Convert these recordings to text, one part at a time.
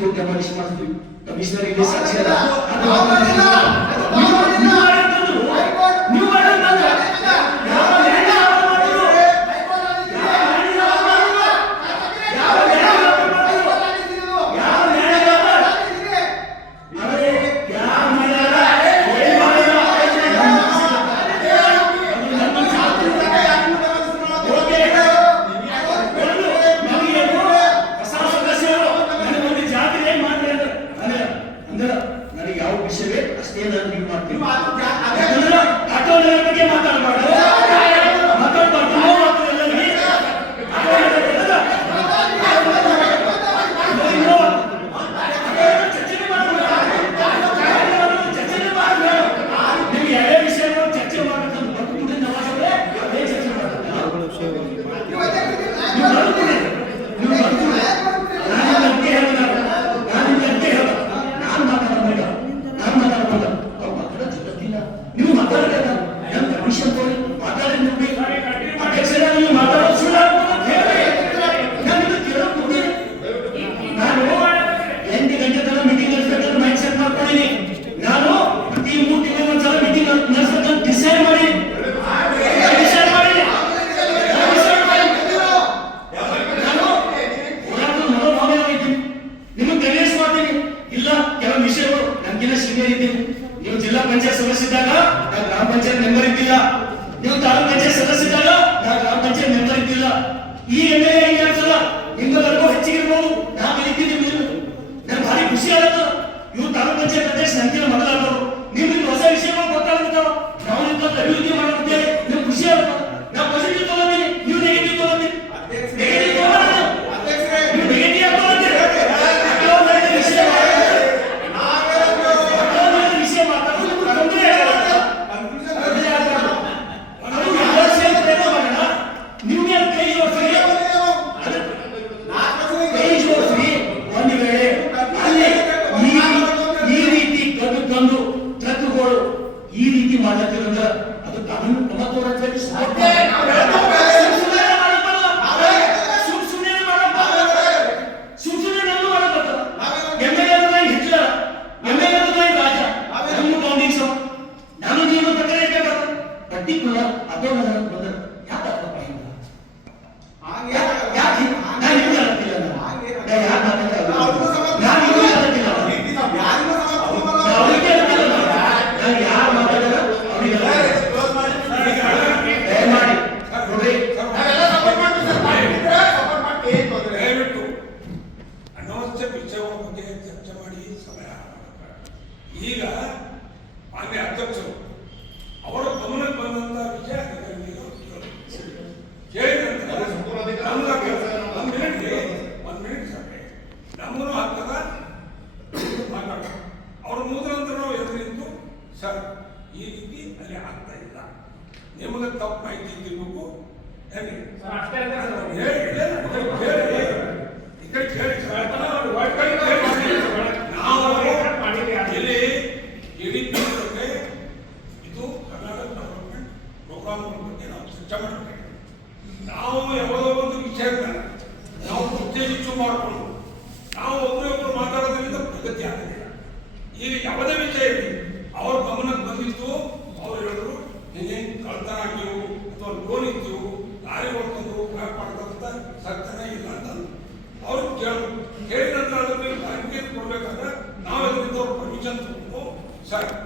yung kamalisman. Kabis na rin sa sila. Ano ba nila? Ano ba nila? ಇದ್ದೀವಿ ನೀವು ಜಿಲ್ಲಾ ಪಂಚಾಯತ್ ಸದಸ್ಯದಾಗ ನಾವು ಗ್ರಾಮ ಪಂಚಾಯತ್ ಮೆಂಬರ್ ಇದ್ದಿಲ್ಲ. ನೀವು ತಾಲೂಕ್ ಪಂಚಾಯತ್ ಸದಸ್ಯ ನಾವು ಗ್ರಾಮ ಪಂಚಾಯತ್ ಮೆಂಬರ್ ಇದ್ದಿಲ್ಲ. ಈ ಎಂ ಎಲ್ ಎ ಹೆಚ್ಚಿಗೆ ನಿಮ್ಗೆ ನಿಮ್ಗೆ ತಪ್ಪು ಮಾಹಿತಿ ತಿನ್ಬೇಕು ಇದು ಕರ್ನಾಟಕ ಪ್ರೋಗ್ರಾಮ್ ಬಗ್ಗೆ ನಾವು ಚರ್ಚೆ ಮಾಡಬೇಕು ನಾವು ಯಾವುದೋ ಒಂದು ವಿಷಯ ನಾವು ಉತ್ತೇಜಿಸು ಮಾಡಿಕೊಂಡು. ನಾವು ಒಬ್ಬರೊಬ್ಬರು ಮಾತಾಡೋದ್ರಿಂದ ಪ್ರಗತಿ ಆಗಿದೆ ಈಗ ಯಾವುದೇ ವಿಷಯ ಇರಲಿ. Second.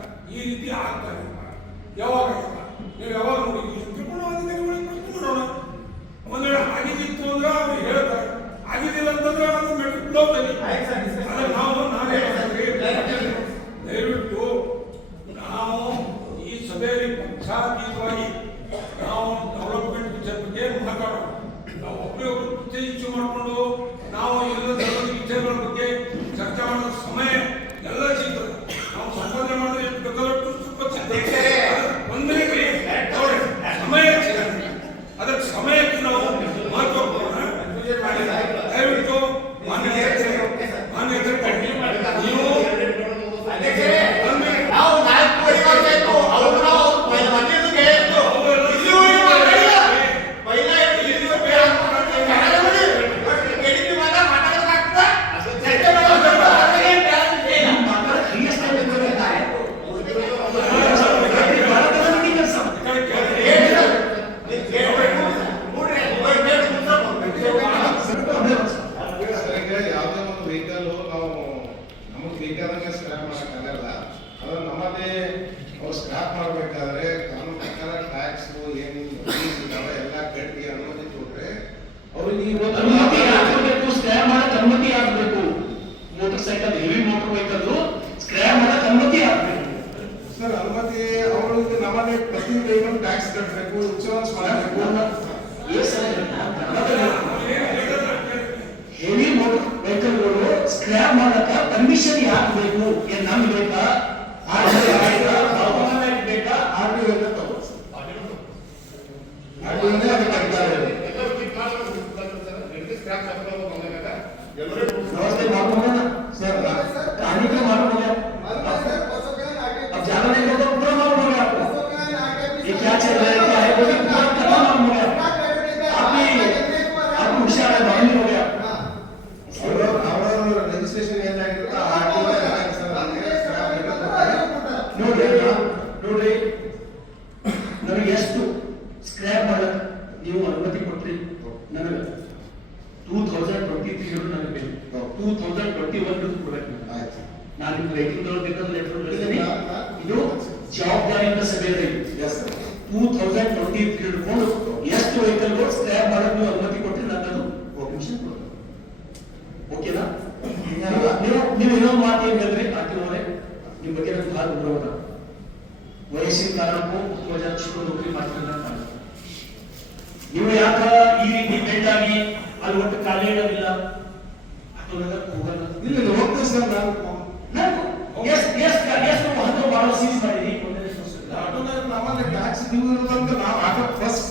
ಪರ್ಮಿಷನ್ ಯಾಕೆ ಬೇಕು ಏನ್ ನಮ್ಗೆ ಬೇಕಾ ಆರ್ ಟಿ ಐ ಬೇಕಾ ಗವರ್ನಮೆಂಟ್ ಬೇಕಾ ಆರ್ ಟಿ ಒ ತಗೋ ಆರ್ ಟಿ ಒನೇ ಅದಕ್ಕೆ ಅಧಿಕಾರ ಇದೆ ವ್ಯವಸ್ಥೆ ಮಾಡ್ಕೊಂಡ ಸರ್ ನಾ- ಕಾಣಿಕೆ ಮಾಡ್ಕೊಂಡ ತ್ರೀ ನನಗೆ ಬೇಕು ಟೂ ತೌಸಂಡ್ ಟ್ವೆಂಟಿ ಒನ್ ಕೊಡ್ಬೇಕು ಆಯ್ತು. ನಾನು ರೈಟಿಂಗ್ ಲೆಟರ್ ಇದು ಜವಾಬ್ದಾರಿಯಿಂದ ಸಭೆ ಇದೆ. Yes sir two thousand twenty ಹಿಡ್ಕೊಂಡು ಎಷ್ಟು ವೆಹಿಕಲ್ಗಳು ಸ್ಕ್ರ್ಯಾಪ್ ಮಾಡಕ್ ನೀವು ಅನುಮತಿ ಕೊಟ್ಟರೆ ನಾನು ಪರ್ಮಿಷನ್ ಕೊಡ್ತೀನಿ ಓಕೆನಾ ನೀವು- ನೀವು ನೀವು ಇನ್ನೊಂದು ಮಾತು ಏನ್ ಹೇಳಿದ್ರಿ ಆರ್ಟಿ ಅವರೇ? ನಿಮ್ಮ ಬಗ್ಗೆ ನನಗೆ ಭಾಳ ಗೌರವ ಅದ. ವಯಸ್ಸಿನ ಕಾರಣಕ್ಕೂ ಚಿಕ್ಕ ನೌಕರಿ ಮಾಡ್ತಿಲ್ಲ ನೀವು ಯಾಕ ಈ ರೀತಿ ಆಗಿ ಅಲ್ಲಿ ಒಟ್ಟು ಕಾಲೇ ಇಡೋದಿಲ್ಲ ಅಥವಾ ಹೋಗಲ್ಲ ಇಲ್ಲ ಇಲ್ಲ ಹೋಗ್ತೀವಿ ಸರ್ ನಾನು ನಾನು ಎಷ್ಟು ಎಷ್ಟು ಎಷ್ಟು ಹತ್ತು ಮಾಡೋ ಸೀಸ್ ಮಾಡಿರಿ ಒಂದನೇ ವರ್ಷದಲ್ಲಿ. ಆಟೋನಲ್ಲಿ ನಮ್ಮಲ್ಲಿ ಟ್ಯಾಕ್ಸ್ ಡ್ಯೂ ಇರೋದಂತ ನಾವು ಆಟೋ ಫಸ್ಟ್